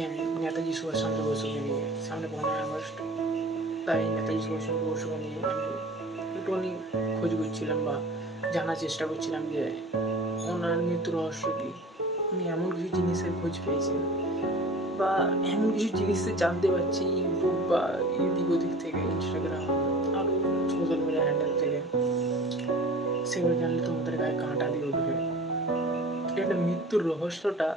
আমি নেতাজি সুভাষচন্দ্র বসুকে নিয়ে সামনে 15ই আগস্ট, তাই নেতাজি সুভাষচন্দ্র বসুকে নিয়ে আমি একটুখানি খোঁজ করছিলাম বা জানার চেষ্টা করছিলাম যে ওনার মৃত্যু রহস্য কী। উনি এমন কিছু জিনিসের খোঁজ পেয়েছেন বা এমন কিছু জিনিসের জানতে পারছি ইউটিউব বা এদিক ওদিক থেকে, ইনস্টাগ্রাম আরও সোশ্যাল মিডিয়া হ্যান্ডেল থেকে, সেগুলো জানলে তোমাদের গায়ে কাঁটা দিয়ে উঠবে। একটা মৃত্যুর রহস্যটা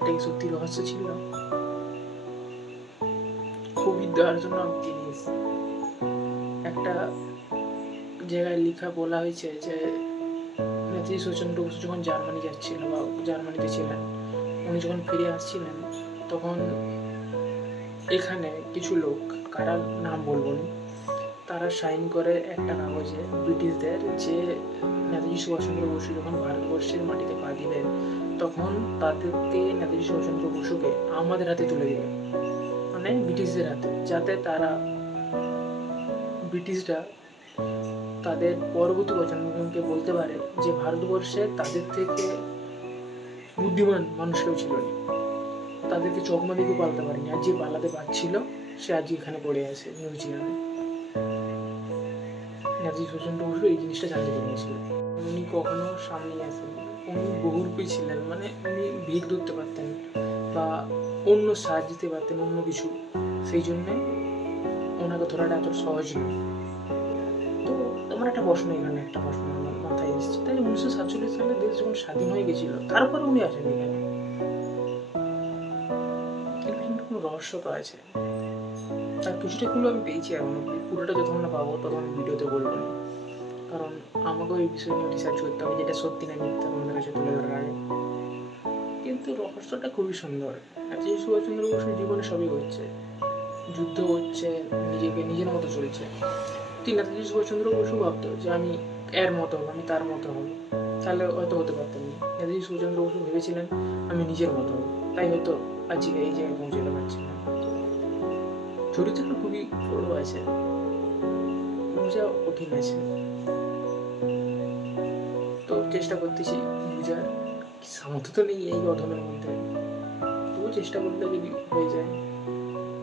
এটা কি সত্যি রহস্য ছিল? খুবই দেওয়ার জন্য জিনিস একটা জায়গায় লেখা বলা হয়েছে যে নেতাজি সুভাষচন্দ্র বসু যখন জার্মানি যাচ্ছিল বা জার্মানিতে ছিলেন, উনি যখন ফিরে আসছিলেন তখন এখানে কিছু লোক, কারা নাম বলবো না, তারা সাইন করে একটা কাগজে ব্রিটিশদের যে নেতাজি সুভাষচন্দ্র বসু যখন ভারতবর্ষের মাটিতে পা দিবেন তখন তাদেরকে, নেতাজি সুভাষচন্দ্র বসুকে আমাদের হাতে তুলে দেবে, মানে ব্রিটিশদের হাতে, যাতে তারা, ব্রিটিশরা তাদের পরবর্তী প্রজন্মকে বলতে পারে যে ভারতবর্ষে তাদের থেকে বুদ্ধিমান মানুষ কেউ ছিল না, তাদেরকে চকমা দিকেও পালাতে পারেনি, আর যে পালাতে পারছিল সে আজকে এখানে পড়ে আছে মিউজিয়ামে। নেতাজি সুভাষচন্দ্র বসু এই জিনিসটা জানতে পেরেছিল। উনি কখনো সামনে আসেননি, উনি বহুরূপী ছিলেন, মানে উনি ভিক ধরতে পারতেন বা অন্য সাহায্য দিতে পারতেন, অন্য কিছু, সেই জন্যে ওনাকে ধরাটা এত সহজ নয়। তো আমার একটা প্রশ্ন, এখানে একটা প্রশ্ন আমার মাথায় এসেছে, তাই 1947 সালে দেশ যখন স্বাধীন হয়ে গেছিল তারপরে উনি আসেননি কেন? এর পিছনে কোনো রহস্য তো আছে। তার কিছুটা ক্লু আমি পেয়েছি, এখন পুরোটা যতক্ষণ না পাবো তখন আমি ভিডিওতে বলবো না, কারণ আমাকেও এই বিষয় নিয়ে রিসার্চ করতে হবে যেটা সত্যি না মিথ্যা তোমাদের কাছে তুলে ধরার আগে। কিন্তু রহস্যটা খুবই সুন্দর। নেতাজি সুভাষচন্দ্র বসুর জীবনে সবই হচ্ছে, যুদ্ধ হচ্ছে, নিজেকে নিজের মতো চলছে। ঠিক নেতাজি সুভাষচন্দ্র বসু ভাবতো যে আমি এর মতো হবো, আমি তার মতো হবো, তাহলে হয়তো হতে পারতেন না। নেতাজি সুভাষচন্দ্র বসু ভেবেছিলেন আমি নিজের মতো হবো, তাই হয়তো আজকে এই জায়গায় পৌঁছতে পারছি না। চরিত্রটা খুবই বড় আছে, বোঝা কঠিন আছে, তো চেষ্টা করতেছি বুঝার। সামর্থ্য তো নেই এই অধমের মধ্যে, তবু চেষ্টা করলে যদি হয়ে যায়।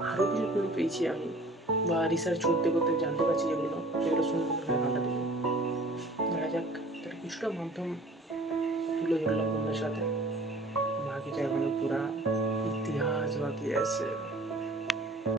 আরও কিছু ক্লু পেয়েছি আমি, বা রিসার্চ করতে করতে জানতে পারছি যেগুলো, সেগুলো শুনে কান্না দেবে। দেখা যাক, তার কিছুটা মাধ্যম তুলে ধরলাম তোমাদের সাথে, বাকিটা এখনো পুরা ইতিহাস বাকি আছে।